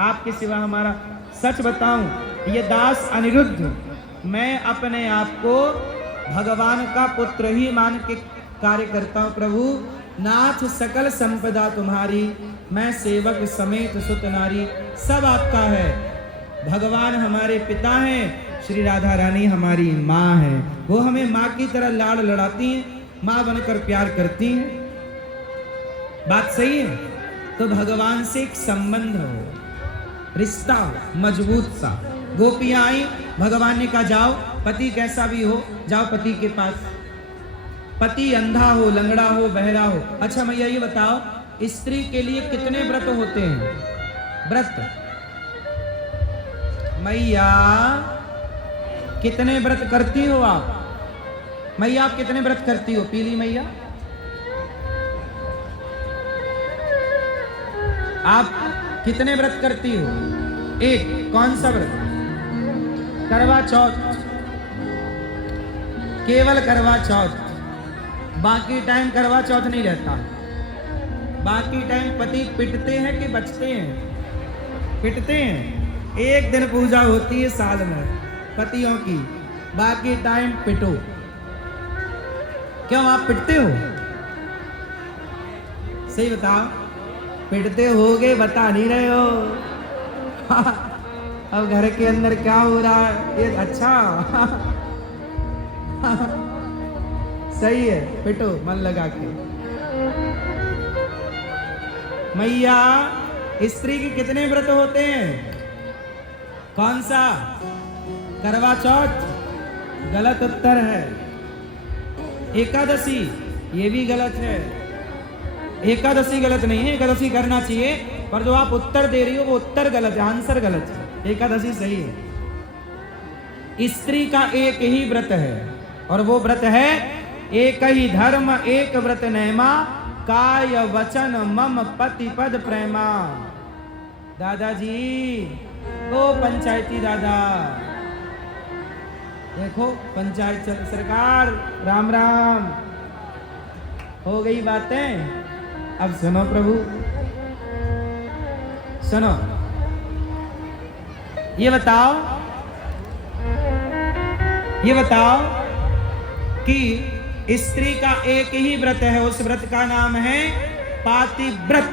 आपके सिवा हमारा। सच बताऊं ये दास अनिरुद्ध, मैं अपने आप को भगवान का पुत्र ही मान के कार्य करता हूं। प्रभु नाथ सकल संपदा तुम्हारी, मैं सेवक समेत सुत नारी। सब आपका है। भगवान हमारे पिता हैं, श्री राधा रानी हमारी माँ है। वो हमें माँ की तरह लाड़ लड़ाती हैं, माँ बनकर प्यार करती हैं। बात सही है। तो भगवान से एक संबंध हो, रिश्ता हो मजबूत सा। गोपियां आई, भगवान ने कहा जाओ, पति कैसा भी हो जाओ पति के पास। पति अंधा हो, लंगड़ा हो, बहरा हो। अच्छा मैया ये बताओ, स्त्री के लिए कितने व्रत होते हैं? व्रत मैया कितने व्रत करती हो आप? मैया आप कितने व्रत करती हो? पीली मैया आप कितने व्रत करती हो? एक, कौन सा व्रत? करवा चौथ, केवल करवा चौथ। बाकी टाइम करवा चौथ नहीं रहता। बाकी टाइम पति पिटते हैं कि बचते हैं? पिटते हैं। एक दिन पूजा होती है साल में पतियों की, बाकी टाइम पिटो। क्यों आप पिटते हो? सही बताओ, पिटते होगे, बता नहीं रहे हो। अब घर के अंदर क्या हो रहा है ये? अच्छा सही है, पिटो मन लगा के। मैया स्त्री के कितने व्रत होते हैं? कौन सा? करवा चौथ गलत उत्तर है। एकादशी ये भी गलत है। एकादशी गलत नहीं है, एकादशी करना चाहिए, पर जो आप उत्तर दे रही हो वो उत्तर गलत है, आंसर गलत है। एकादशी सही है। स्त्री का एक ही व्रत है और वो व्रत है एक ही धर्म एक व्रत नेमा, काय वचन मम पति पद प्रेमा। दादाजी, ओ पंचायती दादा, देखो पंचायत सरकार, राम राम। हो गई बातें, अब सुनो प्रभु, सुनो। ये बताओ कि स्त्री का एक ही व्रत है, उस व्रत का नाम है पातिव्रत।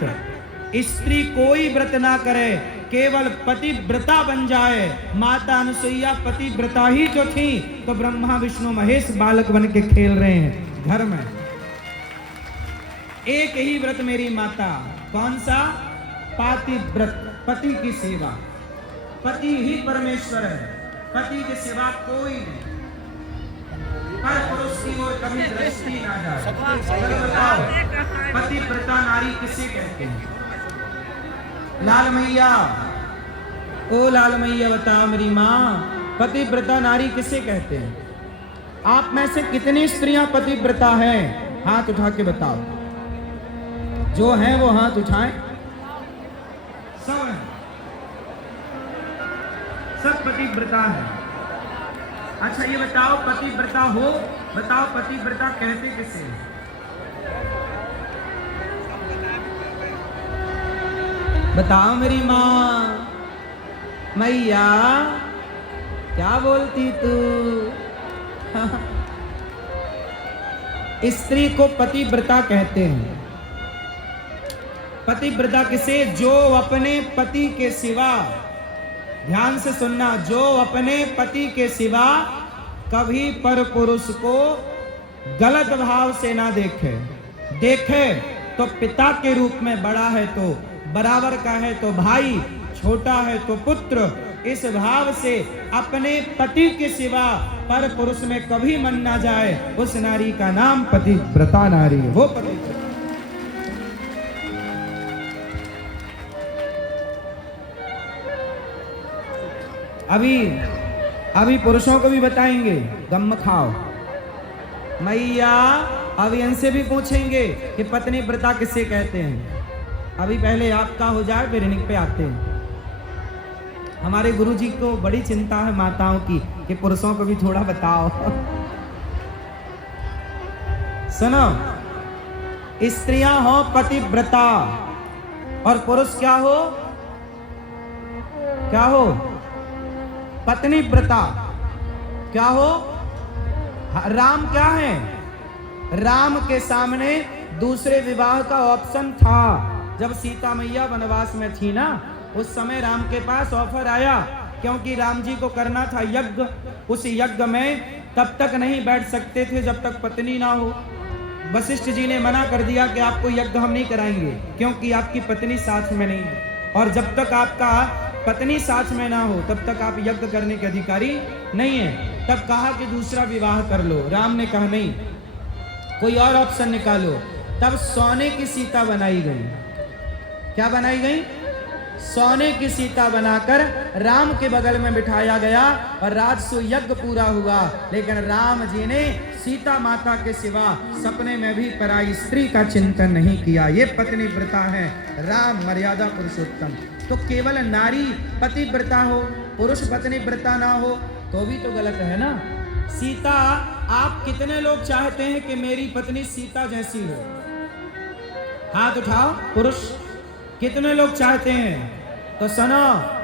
स्त्री कोई व्रत ना करे, केवल पतिव्रता बन जाए। माता अनुसुईया पतिव्रता ही जो थी, तो ब्रह्मा विष्णु महेश बालक बन के खेल रहे हैं घर में। एक ही व्रत मेरी माता, कौन सा? पातिव्रत, पति की सेवा। पति ही परमेश्वर है, पति के सिवा कोई नहीं। पर पुरुष की ओर कभी दृष्टि ना जाए। बताओ पतिव्रता नारी किसे कहते हैं? लाल मैया, ओ लाल मैया बताओ मेरी माँ, पतिव्रता नारी किसे कहते हैं? आप में से कितनी स्त्रियां पतिव्रता हैं? हाथ उठा के बताओ। जो हैं वो हाथ उठाएं। सब हैं, सब पतिव्रता है। अच्छा ये बताओ पतिव्रता हो, बताओ पतिव्रता कहते किसे? बताओ मेरी माँ। मैया क्या बोलती तू? स्त्री को पतिव्रता कहते हैं। पतिव्रता किसे? जो अपने पति के सिवा, ध्यान से सुनना, जो अपने पति के सिवा कभी पर पुरुष को गलत भाव से ना देखे। देखे तो पिता के रूप में, बड़ा है तो बराबर का है तो भाई, छोटा है तो पुत्र, इस भाव से अपने पति के सिवा पर पुरुष में कभी मन ना जाए, उस नारी का नाम पतिव्रता नारी है। वो पतिव्रता। अभी पुरुषों को भी बताएंगे, गम खाओ। मैया अभी इनसे भी पूछेंगे कि पत्नी व्रता किसे कहते हैं। अभी पहले आपका हो जाए, फिर इन्हीं पे आते हैं। हमारे गुरुजी को बड़ी चिंता है माताओं की कि पुरुषों को भी थोड़ा बताओ। सुनो, स्त्रियां हो पतिव्रता और पुरुष क्या हो? क्या हो? पत्नी व्रता। क्या हो? राम क्या है? राम के सामने दूसरे विवाह का ऑप्शन था। जब सीता मैया वनवास में थी ना, उस समय राम के पास ऑफर आया, क्योंकि राम जी को करना था यज्ञ। उस यज्ञ में तब तक नहीं बैठ सकते थे जब तक पत्नी ना हो। वशिष्ठ जी ने मना कर दिया कि आपको यज्ञ हम नहीं कराएंगे, क्योंकि आपकी पत्नी साथ में नहीं है, और जब तक आपका पत्नी साथ में ना हो तब तक आप यज्ञ करने के अधिकारी नहीं है। तब कहा कि दूसरा विवाह कर लो। राम ने कहा नहीं, कोई और ऑप्शन निकालो। तब सोने की सीता बनाई गई। क्या बनाई गई? सोने की सीता बनाकर राम के बगल में बिठाया गया और राजसु यज्ञ पूरा हुआ। लेकिन राम जी ने सीता माता के सिवा सपने में भी पराई स्त्री का चिंतन नहीं किया। ये पत्नी व्रता है, राम मर्यादा पुरुषोत्तम। तो केवल नारी पतिव्रता हो, पुरुष पत्नी व्रता ना हो तो भी तो गलत है ना। सीता, आप कितने लोग चाहते हैं कि मेरी पत्नी सीता जैसी हो? हाथ उठाओ पुरुष, कितने लोग चाहते हैं? तो सुनो,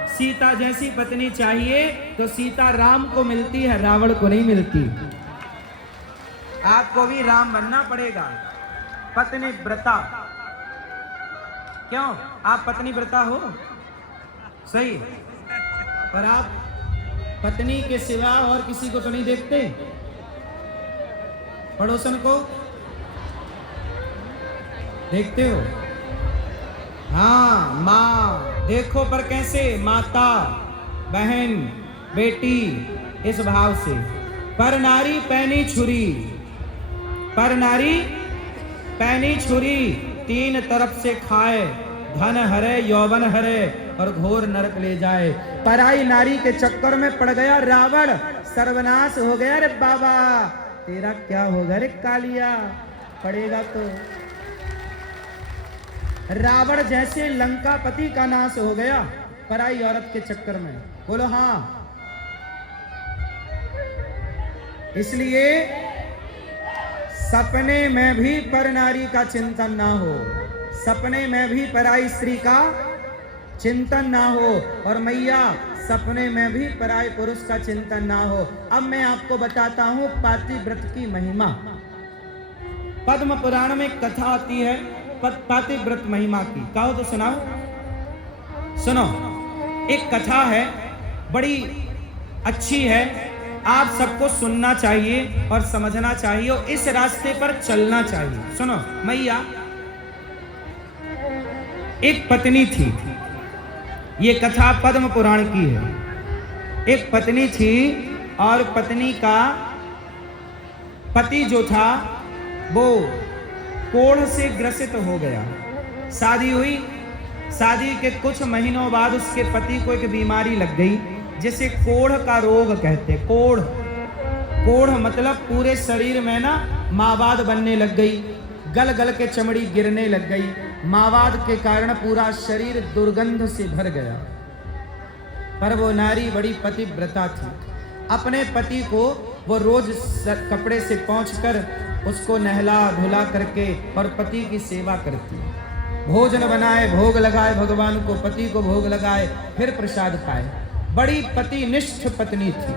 सीता जैसी पत्नी चाहिए तो सीता राम को मिलती है, रावण को नहीं मिलती। आपको भी राम बनना पड़ेगा। पत्नी व्रता। क्यों? आप पत्नी व्रता हो, सही, पर आप पत्नी के सिवा और किसी को तो नहीं देखते? पड़ोसन को देखते हो? हाँ, माँ देखो, पर कैसे? माता, बहन, बेटी, इस भाव से। पर नारी पैनी छुरी, पर नारी पैनी छुरी, तीन तरफ से खाए, धन हरे, यौवन हरे और घोर नरक ले जाए। पराई नारी के चक्कर में पड़ गया रावण, सर्वनाश हो गया। रे बाबा, तेरा क्या होगा रे कालिया, पड़ेगा तो। रावण जैसे लंकापति का नाश हो गया पराई औरत के चक्कर में। बोलो हाँ। इसलिए सपने में भी पर नारी का चिंतन ना हो, सपने में भी पराई स्त्री का चिंतन ना हो, और मैया सपने में भी पराई पुरुष का चिंतन ना हो। अब मैं आपको बताता हूं पातिव्रत की महिमा। पद्म पुराण में कथा आती है पातिव्रत महिमा की। कहो तो सुनाओ। सुनो, एक कथा है, बड़ी अच्छी है, आप सबको सुनना चाहिए और समझना चाहिए और इस रास्ते पर चलना चाहिए। सुनो, मैया एक पत्नी थी। ये कथा पद्म पुराण की है। एक पत्नी थी और पत्नी का पति जो था वो कोढ़ से ग्रसित हो गया। शादी हुई, शादी के कुछ महीनों बाद उसके पति को एक बीमारी लग गई जिसे कोढ़ का रोग कहते। कोढ़, कोढ़ मतलब पूरे शरीर में ना मावाद बनने लग गई, गल गल के चमड़ी गिरने लग गई। मावाद के कारण पूरा शरीर दुर्गंध से भर गया। पर वो नारी बड़ी पतिव्रता थी। अपने पति को वो रोज कपड़े से पोंछकर उसको नहला धुला करके और पति की सेवा करती। भोजन बनाए, भोग लगाए भगवान को, पति को भोग लगाए, फिर प्रसाद पाए। बड़ी पतिनिष्ठ पत्नी थी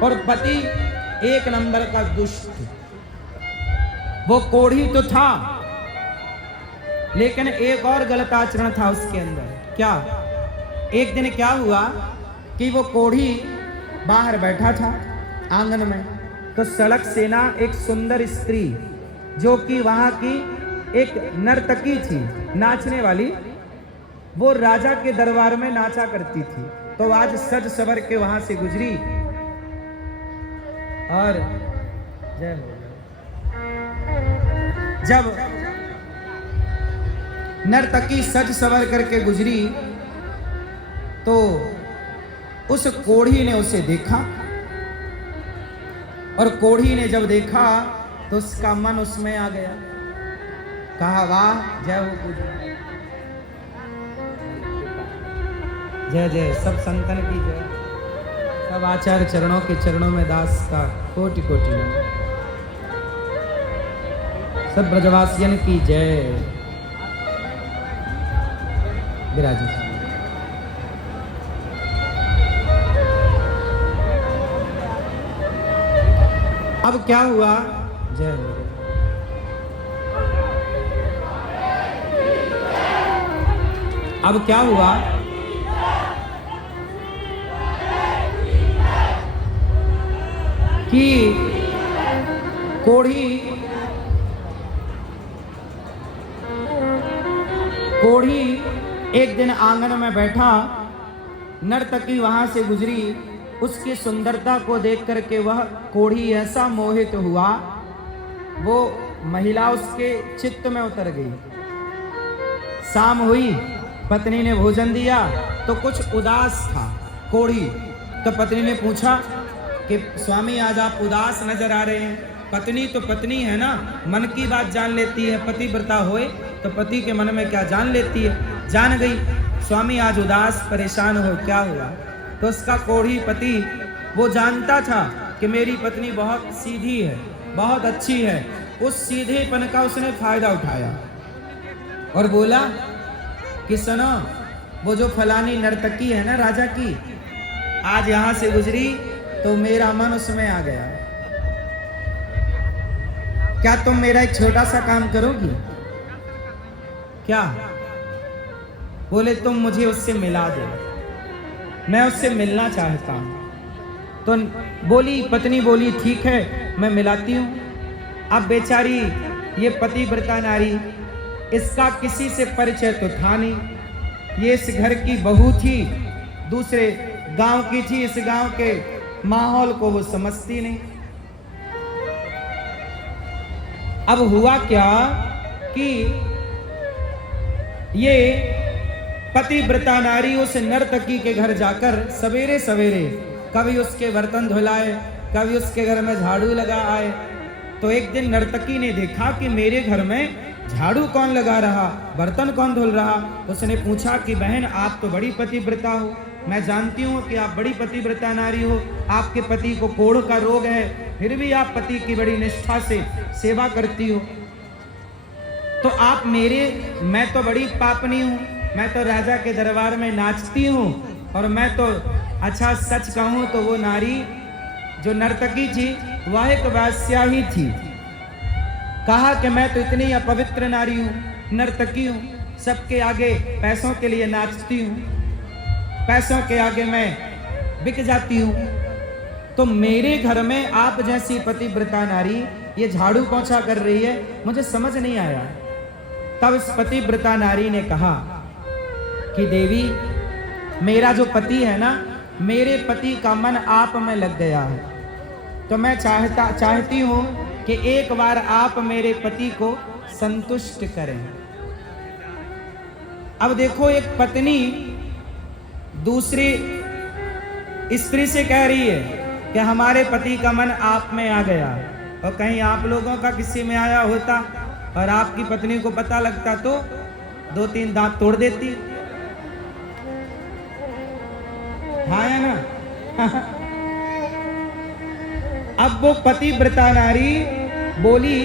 और पति एक नंबर का दुष्ट। वो कोढ़ी तो था लेकिन एक और गलत आचरण था उसके अंदर। क्या? एक दिन क्या हुआ कि वो कोढ़ी बाहर बैठा था आंगन में, तो सड़क से ना एक सुंदर स्त्री जो कि वहां की एक नर्तकी थी, नाचने वाली, वो राजा के दरबार में नाचा करती थी। तो आज सज सवर के वहां से गुजरी और जय हो। जब नर्तकी सज सवर करके गुजरी तो उस कोढ़ी ने उसे देखा, और कोढ़ी ने जब देखा तो उसका मन उसमें आ गया। कहा वाह, जय हो पूजा, जय जय, सब संतन की जय, सब आचार्य चरणों के चरणों में दास का कोटि कोटि नमन, सब ब्रजवासियन की जय। विराजित अब क्या हुआ? जय हो। अब क्या हुआ? कि कोढ़ी एक दिन आंगन में बैठा, नर्तकी वहां से गुजरी, उसकी सुंदरता को देख करके वह कोढ़ी ऐसा मोहित हुआ, वो महिला उसके चित्त में उतर गई। शाम हुई, पत्नी ने भोजन दिया तो कुछ उदास था कोढ़ी। तो पत्नी ने पूछा कि स्वामी आज आप उदास नजर आ रहे हैं। पत्नी तो पत्नी है ना, मन की बात जान लेती है, पतिव्रता होए तो पति के मन में क्या जान लेती है। जान गई, स्वामी आज उदास परेशान हो, क्या हुआ? तो उसका कोढ़ी पति वो जानता था कि मेरी पत्नी बहुत सीधी है, बहुत अच्छी है। उस सीधेपन का उसने फायदा उठाया और बोला कि सुनो, वो जो फलानी नर्तकी है ना राजा की, आज यहां से गुजरी तो मेरा मन उसमें आ गया। क्या तुम मेरा एक छोटा सा काम करोगी? क्या? बोले तुम मुझे उससे मिला दो, मैं उससे मिलना चाहता हूं। तो पत्नी बोली ठीक है, मैं मिलाती हूं। अब बेचारी ये पतिव्रता नारी, इसका किसी से परिचय तो था नहीं। ये इस घर की बहू थी, दूसरे गांव की थी, इस गांव के माहौल को वो समझती नहीं। अब हुआ क्या कि ये पतिव्रता नारी उस नर्तकी के घर जाकर सवेरे सवेरे कभी उसके बर्तन धुलाए, कभी उसके घर में झाड़ू लगा आए। तो एक दिन नर्तकी ने देखा कि मेरे घर में झाड़ू कौन लगा रहा, बर्तन कौन धुल रहा। उसने पूछा कि बहन आप तो बड़ी पतिव्रता हो, मैं जानती हूँ कि आप बड़ी पतिव्रता नारी हो, आपके पति को कोढ़ का रोग है, फिर भी आप पति की बड़ी निष्ठा से सेवा करती हो। तो आप मैं तो बड़ी पापनी हूँ, मैं तो राजा के दरबार में नाचती हूँ, और मैं तो अच्छा सच कहूँ तो वो नारी जो नर्तकी थी वह एक वेश्या ही थी। कहा कि मैं तो इतनी अपवित्र नारी हूँ, नर्तकी हूँ, सबके आगे पैसों के लिए नाचती हूँ, पैसों के आगे मैं बिक जाती हूँ। तो मेरे घर में आप जैसी पतिव्रता नारी ये झाड़ू पोंछा कर रही है, मुझे समझ नहीं आया। तब इस पतिव्रता नारी ने कहा कि देवी, मेरा जो पति है ना, मेरे पति का मन आप में लग गया है, तो मैं चाहती हूँ कि एक बार आप मेरे पति को संतुष्ट करें। अब देखो, एक पत्नी दूसरी स्त्री से कह रही है कि हमारे पति का मन आप में आ गया, और कहीं आप लोगों का किसी में आया होता और आपकी पत्नी को पता लगता तो 2-3 दांत तोड़ देती। हाँ है ना? अब वो पतिव्रता नारी बोली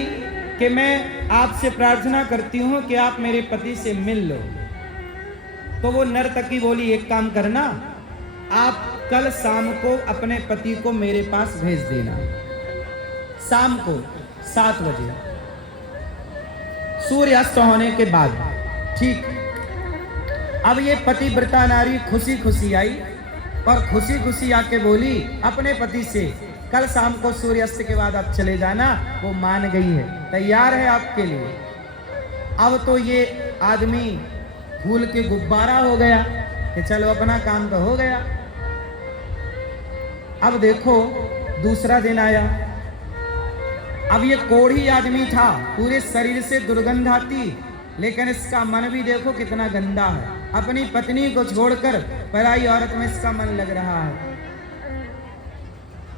कि मैं आपसे प्रार्थना करती हूं कि आप मेरे पति से मिल लो। तो वो नर्तकी बोली एक काम करना, आप कल शाम को अपने पति को मेरे पास भेज देना, शाम को 7 बजे, सूर्यास्त होने के बाद। ठीक। अब ये पतिव्रता नारी खुशी खुशी आई और खुशी खुशी आके बोली अपने पति से, कल शाम को सूर्यास्त के बाद आप चले जाना। वो मान गई है, तैयार है आपके लिए। अब तो ये आदमी फूल के गुब्बारा हो गया कि चलो अपना काम तो हो गया। अब देखो, दूसरा दिन आया। अब ये कोढ़ी आदमी था, पूरे शरीर से दुर्गंध आती, लेकिन इसका मन भी देखो कितना गंदा है। अपनी पत्नी को छोड़कर पराई औरत में इसका मन लग रहा है।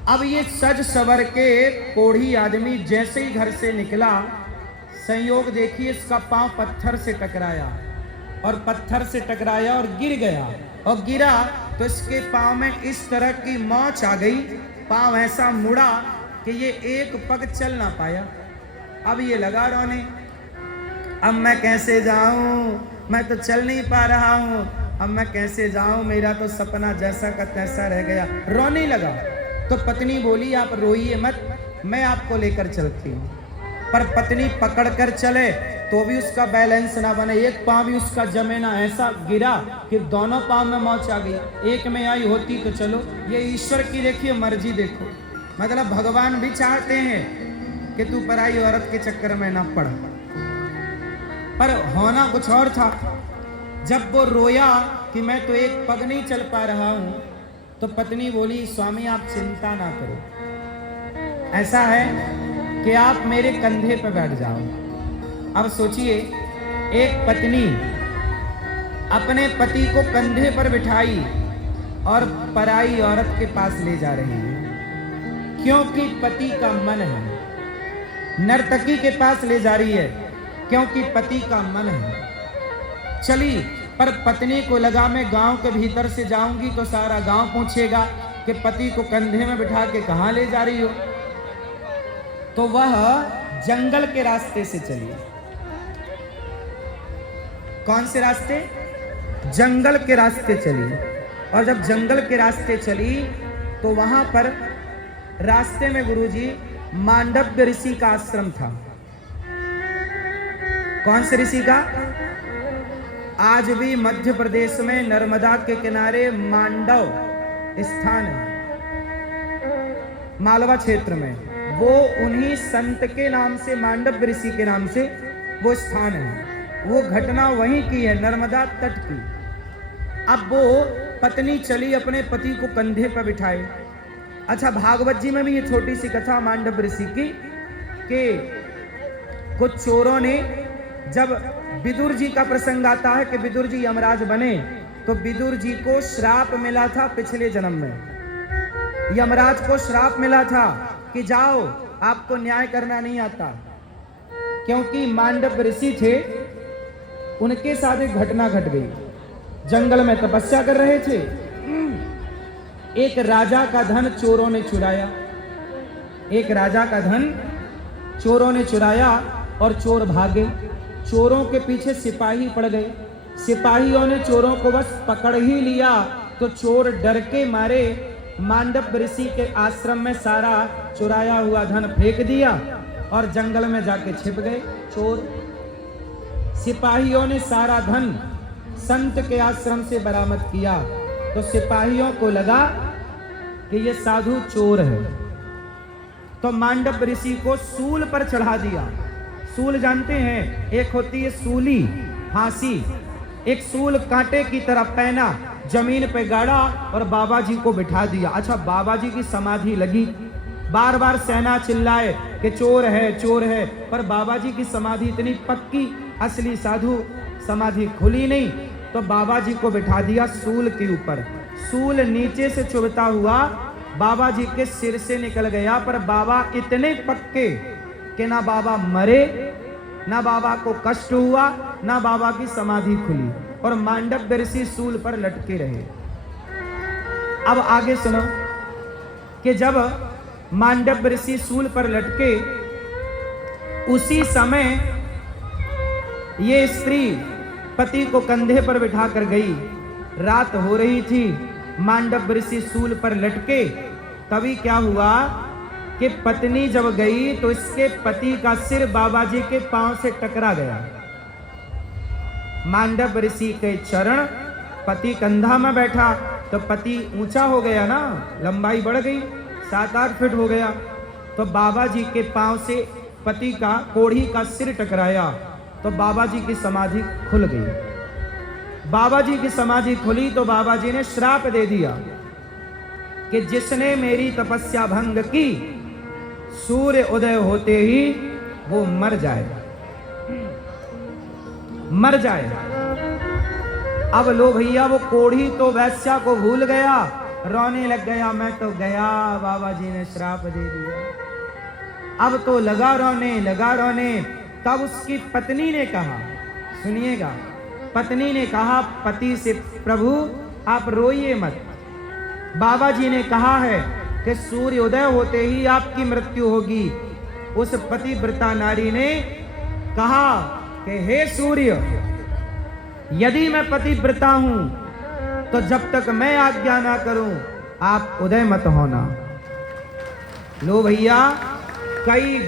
अब ये सज सवर के कोढ़ी आदमी जैसे ही घर से निकला, संयोग देखिए इसका पांव पत्थर से टकराया, और पत्थर से टकराया और गिर गया, और गिरा तो इसके पांव में इस तरह की मोच आ गई, पांव ऐसा मुड़ा कि ये एक पग चल ना पाया। अब ये लगा रोने, अब मैं कैसे जाऊं, मैं तो चल नहीं पा रहा हूं, अब मैं कैसे जाऊं, मेरा तो सपना जैसा का तैसा रह गया। रोने लगा। तो पत्नी बोली आप रोइए मत, मैं आपको लेकर चलती हूँ। पर पत्नी पकड़ कर चले तो भी उसका बैलेंस ना बने, एक पाँव भी उसका जमे ना, ऐसा गिरा कि दोनों पाँव में मौच आ गई। एक में आई होती तो चलो, ये ईश्वर की देखिए मर्जी देखो। मतलब भगवान भी चाहते हैं कि तू पराई औरत के चक्कर में ना पड़, पर होना कुछ और था। जब वो रोया कि मैं तो एक पग नहीं चल पा रहा हूं, तो पत्नी बोली स्वामी आप चिंता ना करो, ऐसा है कि आप मेरे कंधे पर बैठ जाओ। अब सोचिए, एक पत्नी अपने पति को कंधे पर बिठाई और पराई औरत के पास ले जा रही है, क्योंकि पति का मन है। नर्तकी के पास ले जा रही है क्योंकि पति का मन है। चली, पर पत्नी को लगा मैं गांव के भीतर से जाऊंगी तो सारा गांव पूछेगा कि पति को कंधे में बिठा के कहां ले जा रही हो। तो वह जंगल के रास्ते से चली। कौन से रास्ते? जंगल के रास्ते चली। और जब जंगल के रास्ते चली तो वहां पर रास्ते में गुरुजी मांडव्य ऋषि का आश्रम था। कौन से ऋषि का? आज भी मध्य प्रदेश में नर्मदा के किनारे मांडव स्थान है, मालवा क्षेत्र में, वो उन्हीं संत के नाम से, मांडव ऋषि के नाम से वो स्थान है। वो घटना वहीं की है, नर्मदा तट की। अब वो पत्नी चली अपने पति को कंधे पर बिठाए। अच्छा, भागवत जी में भी ये छोटी सी कथा मांडव ऋषि की कि कुछ चोरों ने, जब विदुर जी का प्रसंग आता है कि विदुर जी यमराज बने, तो विदुर जी को श्राप मिला था पिछले जन्म में। यमराज को श्राप मिला था कि जाओ, आपको न्याय करना नहीं आता, क्योंकि मांडव ऋषि थे, उनके साथ एक घटना घट गई। जंगल में तपस्या कर रहे थे, एक राजा का धन चोरों ने चुराया। एक राजा का धन चोरों ने चुराया और चोर भागे। चोरों के पीछे सिपाही पड़ गए। सिपाहियों ने चोरों को बस पकड़ ही लिया तो चोर डर के मारे मांडव ऋषि के आश्रम में सारा चुराया हुआ धन फेंक दिया और जंगल में जाके छिप गए चोर। सिपाहियों ने सारा धन संत के आश्रम से बरामद किया तो सिपाहियों को लगा कि ये साधु चोर है, तो मांडव ऋषि को सूल पर चढ़ा दिया। सूल जानते हैं, एक होती है सूली फांसी, एक सूल कांटे की तरह पहना, जमीन पे गाड़ा और बाबा जी को बिठा दिया। अच्छा, बाबा जी की समाधि लगी, बार बार सेना चिल्लाए कि चोर है चोर है, पर बाबा जी की समाधि इतनी पक्की, असली साधु समाधि खुली नहीं, तो बाबा जी को बिठा दिया सूल के ऊपर। सूल नीचे से चुभता हुआ बाबा जी के सिर से निकल गया, पर बाबा इतने पक्के कि ना बाबा मरे, ना बाबा को कष्ट हुआ, ना बाबा की समाधि खुली, और मांडव ऋषि सूल पर लटके रहे। अब आगे सुनो कि जब मांडव ऋषि सूल पर लटके, उसी समय ये स्त्री पति को कंधे पर बिठा कर गई। रात हो रही थी, मांडव ऋषि सूल पर लटके। तभी क्या हुआ कि पत्नी जब गई तो इसके पति का सिर बाबा जी के पांव से टकरा गया। मांडव ऋषि के चरण, पति कंधा में बैठा तो पति ऊंचा हो गया ना, लंबाई बढ़ गई, 7-8 फीट हो गया, तो बाबा जी के पांव से पति का कोढ़ी का सिर टकराया तो बाबा जी की समाधि खुल गई। बाबा जी की समाधि खुली तो बाबा जी ने श्राप दे दिया कि जिसने मेरी तपस्या भंग की, सूर्य उदय होते ही वो मर जाएगा, मर जाएगा। अब लो भैया, वो कोढ़ी तो वैश्या को भूल गया, रोने लग गया, मैं तो गया, बाबा जी ने श्राप दे दिया। अब तो लगा रोने, लगा रोने। तब उसकी पत्नी ने कहा, सुनिएगा, पत्नी ने कहा पति से, प्रभु आप रोइए मत, बाबा जी ने कहा है कि सूर्य उदय होते ही आपकी मृत्यु होगी। उस पतिव्रता नारी ने कहा कि हे सूर्य, यदि मैं पतिव्रता हूं तो जब तक मैं आज्ञा ना करूं आप उदय मत होना। लो भैया, कई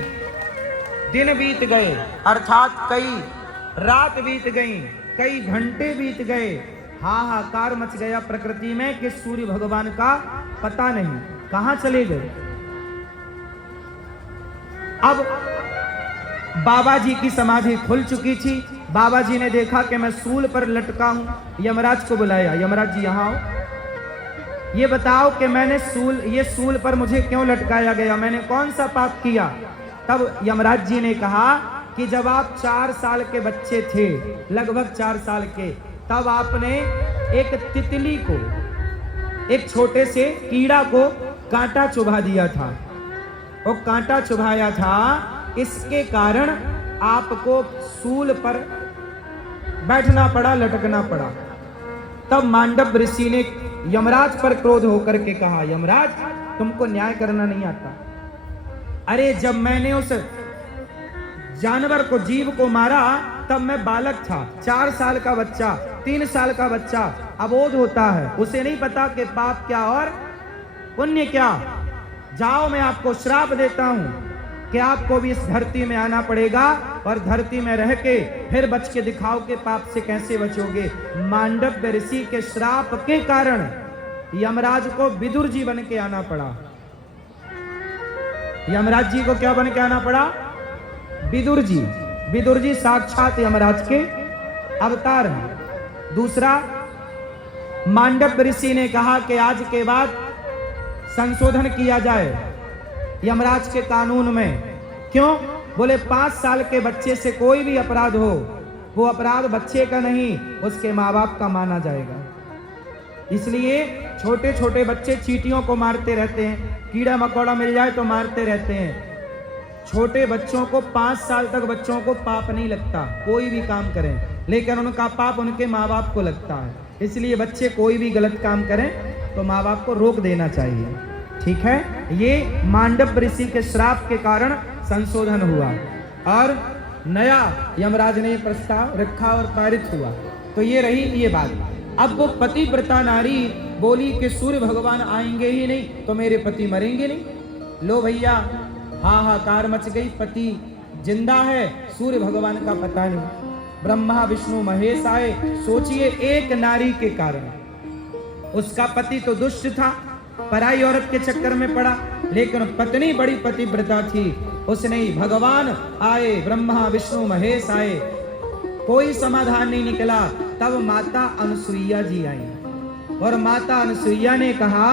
दिन बीत गए, अर्थात कई रात बीत गई, कई घंटे बीत गए, हाहाकार मच गया प्रकृति में कि सूर्य भगवान का पता नहीं कहां चले गए। अब बाबा जी की समाधि खुल चुकी थी। बाबा जी ने देखा कि मैं सूल पर लटका हूं। यमराज को बुलाया, यमराज जी यहां आओ, ये बताओ कि मैंने ये सूल पर मुझे क्यों लटकाया गया, मैंने कौन सा पाप किया। तब यमराज जी ने कहा कि जब आप 4 साल के बच्चे थे, लगभग 4 साल के, तब आपने एक तितली को, एक छोटे से कीड़ा को कांटा चुभा दिया था। वो कांटा चुभाया था, इसके कारण आपको सूल पर बैठना पड़ा, लटकना पड़ा। तब मांडव ऋषि ने यमराज पर क्रोध होकर के कहा, यमराज तुमको न्याय करना नहीं आता। अरे जब मैंने उस जानवर को, जीव को मारा, तब मैं बालक था, 4 साल का बच्चा, 3 साल का बच्चा अबोध होता है, उसे नहीं पता कि पाप क्या और पुण्य क्या। जाओ मैं आपको श्राप देता हूं कि आपको भी इस धरती में आना पड़ेगा और धरती में रह के फिर बच के दिखाओ कि पाप से कैसे बचोगे। मांडव ऋषि के श्राप के कारण यमराज को विदुर जी बन के आना पड़ा। यमराज जी को क्या बन के आना पड़ा? विदुर जी। विदुर जी साक्षात यमराज के अवतार हैं। दूसरा, मांडव ऋषि ने कहा कि आज के बाद संशोधन किया जाए यमराज के कानून में। क्यों? बोले 5 साल के बच्चे से कोई भी अपराध हो, वो अपराध बच्चे का नहीं, उसके माँ बाप का माना जाएगा। इसलिए छोटे छोटे बच्चे चींटियों को मारते रहते हैं, कीड़ा मकोड़ा मिल जाए तो मारते रहते हैं। छोटे बच्चों को 5 साल तक बच्चों को पाप नहीं लगता, कोई भी काम करें, लेकिन उनका पाप उनके माँ बाप को लगता है। इसलिए बच्चे कोई भी गलत काम करें तो माँ बाप को रोक देना चाहिए। ठीक है, ये मांडव ऋषि के श्राप के कारण संशोधन हुआ और नया यमराज ने प्रस्ताव रखा और पारित हुआ। तो ये रही ये बात। अब वो पतिव्रता नारी बोली कि सूर्य भगवान आएंगे ही नहीं तो मेरे पति मरेंगे नहीं। लो भैया, हाहाकार मच गई, पति जिंदा है, सूर्य भगवान का पता नहीं। ब्रह्मा विष्णु महेश आए। सोचिए, एक नारी के कारण, उसका पति तो दुष्ट था, पराई औरत के चक्कर में पड़ा, लेकिन पत्नी बड़ी पतिव्रता थी। उसने ही, भगवान आए, ब्रह्मा विष्णु महेश आए, कोई समाधान नहीं निकला। तब माता अनुसुईया जी आई और माता अनुसुईया ने कहा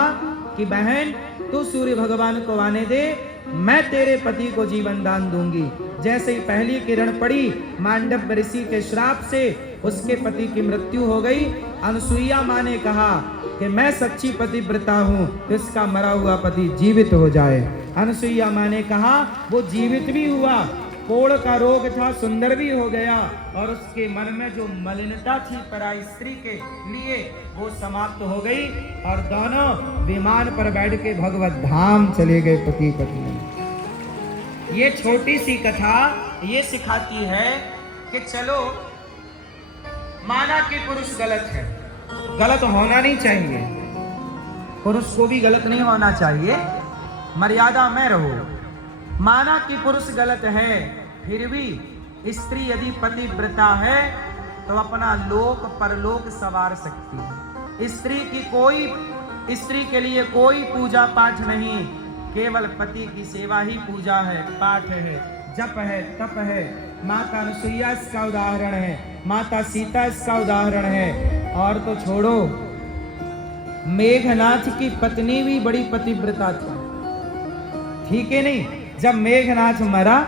कि बहन, तू सूर्य भगवान को आने दे, मैं तेरे पति को जीवन दान दूंगी। जैसे ही पहली किरण पड़ी, मांडव ऋषि के श्राप से उसके पति की मृत्यु हो गई। अनुसुईया माँ ने कहा कि मैं सच्ची पतिव्रता हूँ, इसका मरा हुआ पति जीवित हो जाए। अनुसुईया माँ ने कहा, वो जीवित भी हुआ, कोढ़ का रोग था, सुंदर भी हो गया, और उसके मन में जो मलिनता थी पराई स्त्री के लिए वो समाप्त हो गई, और दोनों विमान पर बैठ के भगवत धाम चले गए पति पत्नी। ये छोटी सी कथा ये सिखाती है कि चलो, माना कि पुरुष गलत है, गलत होना नहीं चाहिए, पुरुष को भी गलत नहीं होना चाहिए, मर्यादा में रहो। माना कि पुरुष गलत है, फिर भी स्त्री यदि पतिव्रता है तो अपना लोक परलोक संवार सकती है। स्त्री के लिए कोई पूजा पाठ नहीं, केवल पति की सेवा ही पूजा है, पाठ है, जप है, तप है। माता अनुसुईया इसका उदाहरण है, माता सीता इसका उदाहरण है। और तो छोड़ो, मेघनाथ की पत्नी भी बड़ी पतिव्रता थी, ठीक है नहीं? जब मेघनाथ मरा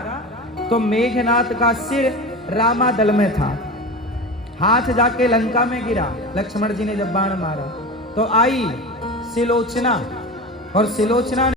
तो मेघनाथ का सिर रामादल में था, हाथ जाके लंका में गिरा। लक्ष्मण जी ने जब बाण मारा तो आई सिलोचना, और सिलोचना